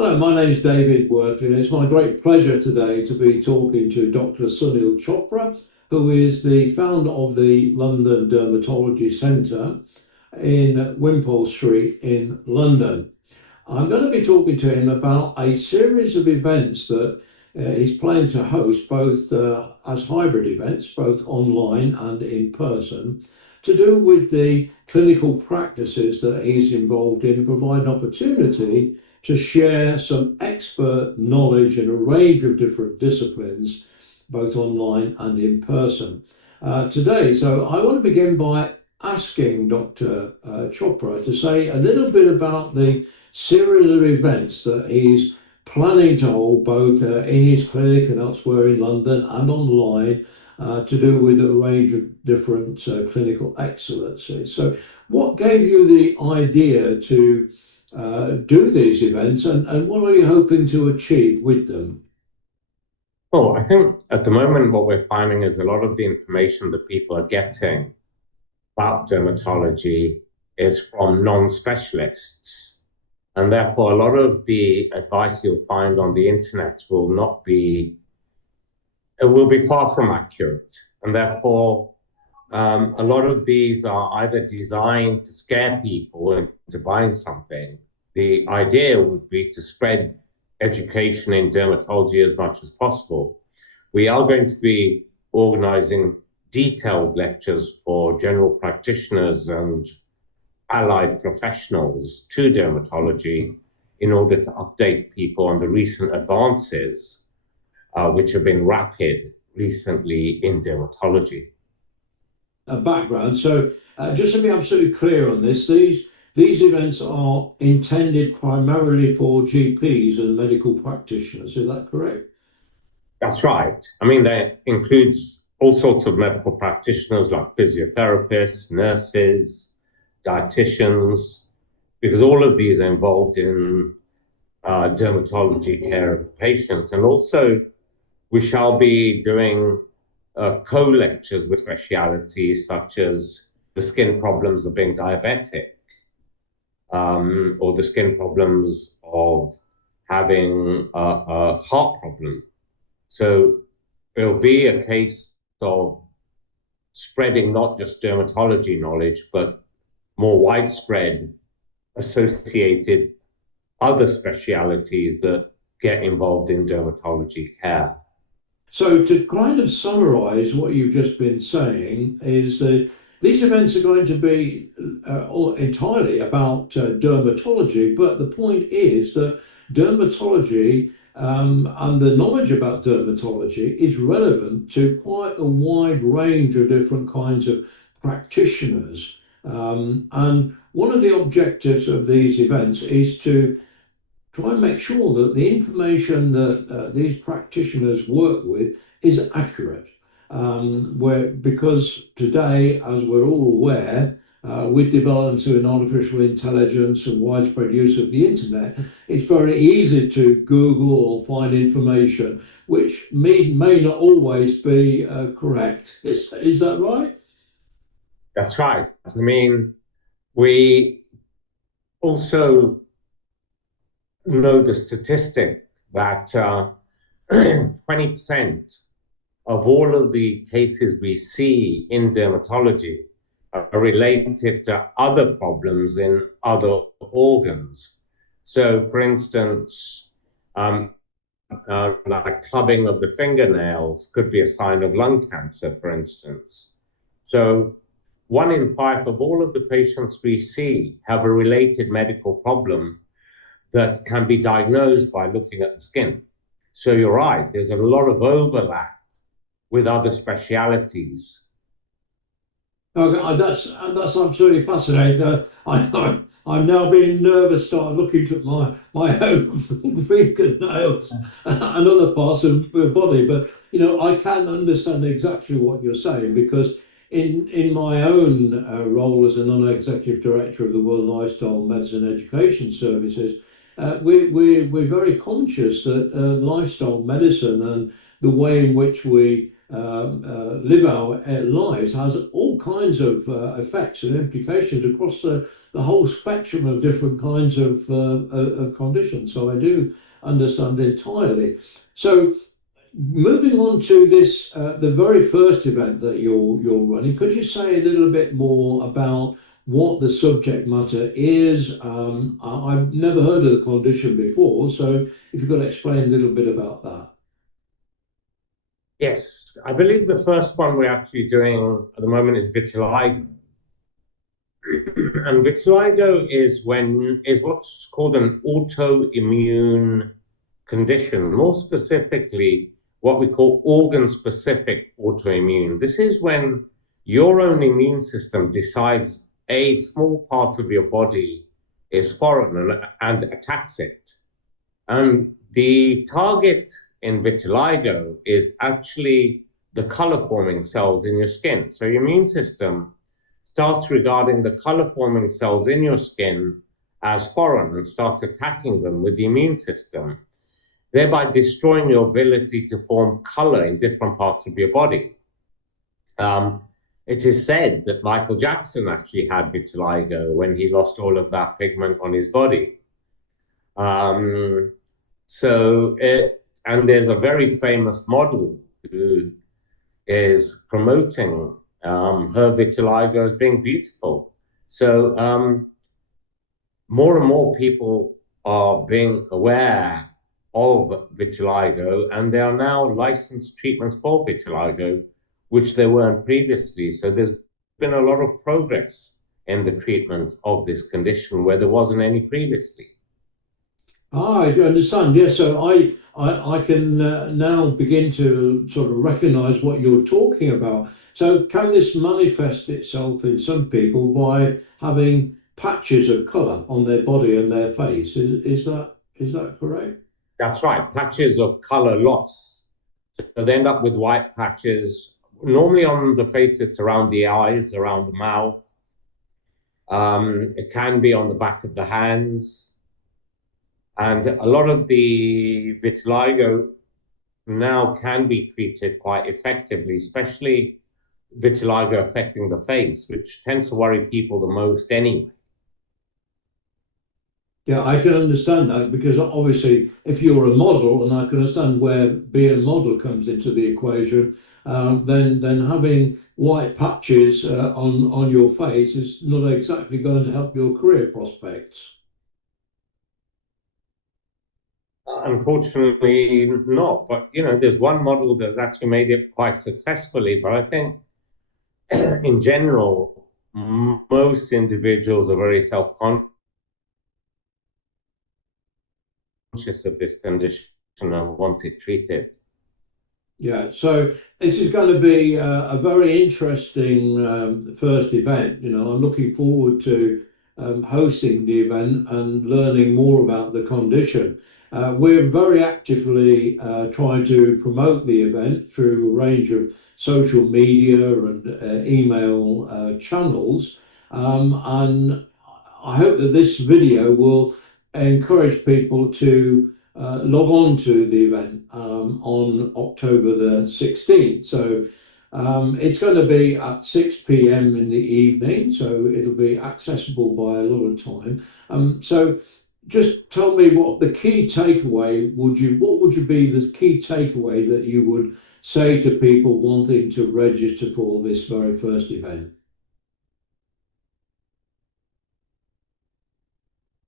Hello, my name is David Wortley, and it's my great pleasure today to be talking to Dr. Sunil Chopra, who is the founder of the London Dermatology Centre in Wimpole Street in London. I'm going to be talking to him about a series of events that he's planning to host, both as hybrid events, both online and in person, to do with the clinical practices that he's involved in, provide an opportunity to share some expert knowledge in a range of different disciplines, both online and in person today. So I want to begin by asking Dr. Chopra to say a little bit about the series of events that he's planning to hold both in his clinic and elsewhere in London and online to do with a range of different clinical excellences. So what gave you the idea to do these events, and what are you hoping to achieve with them? Oh, I think at the moment what we're finding is a lot of the information that people are getting about dermatology is from non-specialists. And therefore, a lot of the advice you'll find on the internet it will be far from accurate. And therefore, a lot of these are either designed to scare people into buying something. The idea would be to spread education in dermatology as much as possible. We are going to be organizing detailed lectures for general practitioners and allied professionals to dermatology in order to update people on the recent advances, which have been rapid recently in dermatology. Background. So just to be absolutely clear on this, these events are intended primarily for GPs and medical practitioners. Is that correct? That's right. I mean, that includes all sorts of medical practitioners like physiotherapists, nurses, dietitians, because all of these are involved in dermatology care of the patient. And also, we shall be doing co-lectures with specialities such as the skin problems of being diabetic, or the skin problems of having a heart problem. So it'll be a case of spreading not just dermatology knowledge, but more widespread associated other specialities that get involved in dermatology care. So to kind of summarize what you've just been saying is that these events are going to be all entirely about dermatology, but the point is that dermatology and the knowledge about dermatology is relevant to quite a wide range of different kinds of practitioners. And one of the objectives of these events is to try and make sure that the information that these practitioners work with is accurate. Because today, as we're all aware, with developments in artificial intelligence and widespread use of the internet, it's very easy to Google or find information which may not always be correct. Is that right? That's right. I mean, we also know the statistic that 20% of all of the cases we see in dermatology are related to other problems in other organs. So, for instance, like clubbing of the fingernails could be a sign of lung cancer, for instance. So, 1 in 5 of all of the patients we see have a related medical problem that can be diagnosed by looking at the skin. So you're right, there's a lot of overlap with other specialities. Okay, that's absolutely fascinating. I'm now being nervous, start looking at my own fingernails and other parts of the body. But I can understand exactly what you're saying because in my own role as a non-executive director of the World Lifestyle Medicine Education Services, we're very conscious that lifestyle medicine and the way in which we live our lives has all kinds of effects and implications across the whole spectrum of different kinds of conditions. So I do understand entirely. So moving on to this, the very first event that you're running, could you say a little bit more about what the subject matter is? I've never heard of the condition before, so if you could explain a little bit about that. Yes, I believe the first one we're actually doing at the moment is vitiligo. And vitiligo is what's called an autoimmune condition, more specifically, what we call organ-specific autoimmune. This is when your own immune system decides a small part of your body is foreign and attacks it. And the target in vitiligo is actually the color forming cells in your skin. So your immune system starts regarding the color forming cells in your skin as foreign and starts attacking them with the immune system, thereby destroying your ability to form color in different parts of your body. Um, it is said that Michael Jackson actually had vitiligo when he lost all of that pigment on his body. Um, and there's a very famous model who is promoting her vitiligo as being beautiful. So more and more people are being aware of vitiligo, and there are now licensed treatments for vitiligo, which there weren't previously. So there's been a lot of progress in the treatment of this condition where there wasn't any previously. Ah, I understand. Yes, so I can now begin to sort of recognize what you're talking about. So can this manifest itself in some people by having patches of color on their body and their face? Is that correct? That's right, patches of color loss. So they end up with white patches. Normally on the face, it's around the eyes, around the mouth. It can be on the back of the hands. And a lot of the vitiligo now can be treated quite effectively, especially vitiligo affecting the face, which tends to worry people the most anyway. Yeah, I can understand that because obviously, if you're a model, and I can understand where being a model comes into the equation, then having white patches on your face is not exactly going to help your career prospects. Unfortunately, not. But there's one model that's actually made it quite successfully. But I think, in general, most individuals are very self-conscious of this condition and want it treated. Yeah, so this is going to be a very interesting first event. I'm looking forward to hosting the event and learning more about the condition. We're very actively trying to promote the event through a range of social media and email channels. And I hope that this video will encourage people to log on to the event on October the 16th. So it's going to be at 6 p.m. in the evening, so it'll be accessible by a lot of time. So just tell me what the key takeaway what would you be the key takeaway that you would say to people wanting to register for this very first event?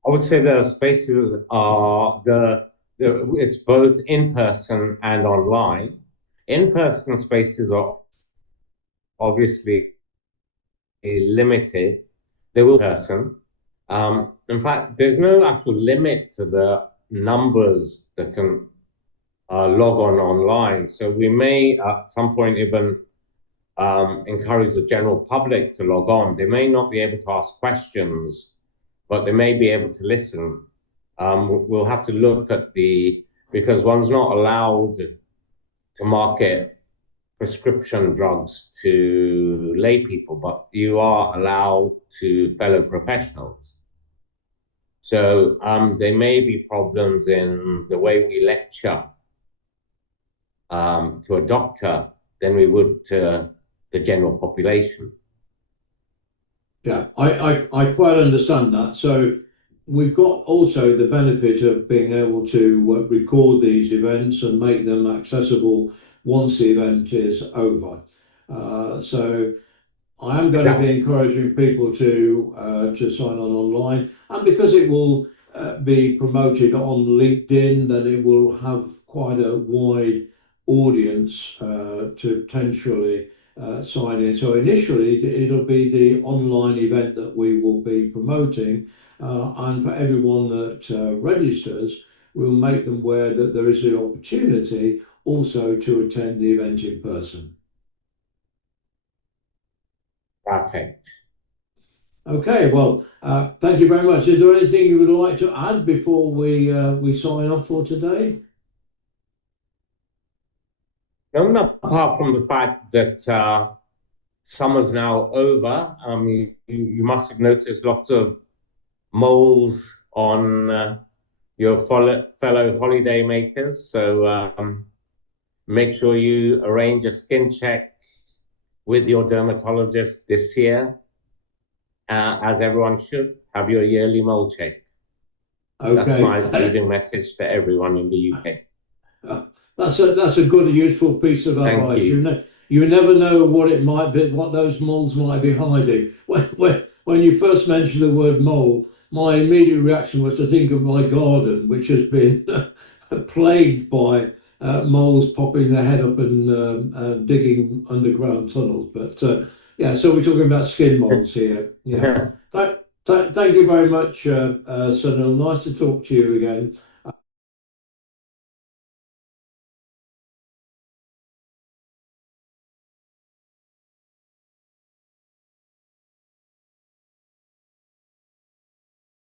I would say the spaces are it's both in person and online. In person spaces are obviously limited. They will be in person. In fact, there's no actual limit to the numbers that can log on online. So we may at some point even encourage the general public to log on. They may not be able to ask questions, but they may be able to listen. We'll have to look at because one's not allowed to market prescription drugs to lay people, but you are allowed to fellow professionals. So there may be problems in the way we lecture to a doctor than we would to the general population. Yeah, I quite understand that. So we've got also the benefit of being able to record these events and make them accessible once the event is over. So I am going to be Exactly. encouraging people to sign on online, and because it will be promoted on LinkedIn, then it will have quite a wide audience to potentially sign in. So initially, it'll be the online event that we will be promoting, and for everyone that registers, we'll make them aware that there is the opportunity also to attend the event in person. Perfect. Okay, well, thank you very much. Is there anything you would like to add before we sign off for today? No, not apart from the fact that summer's now over. You must have noticed lots of moles on your fellow holiday makers. So make sure you arrange a skin check with your dermatologist this year, as everyone should. Have your yearly mole check. That's Okay, my leaving message to everyone in the UK. that's a good and useful piece of Thank advice. you. You never know what it might be, what those moles might be hiding. When you first mentioned the word mole, my immediate reaction was to think of my garden, which has been plagued by moles popping their head up and digging underground tunnels. But yeah, so we're talking about skin moles here. Yeah. Thank you very much, Sunil. Nice to talk to you again.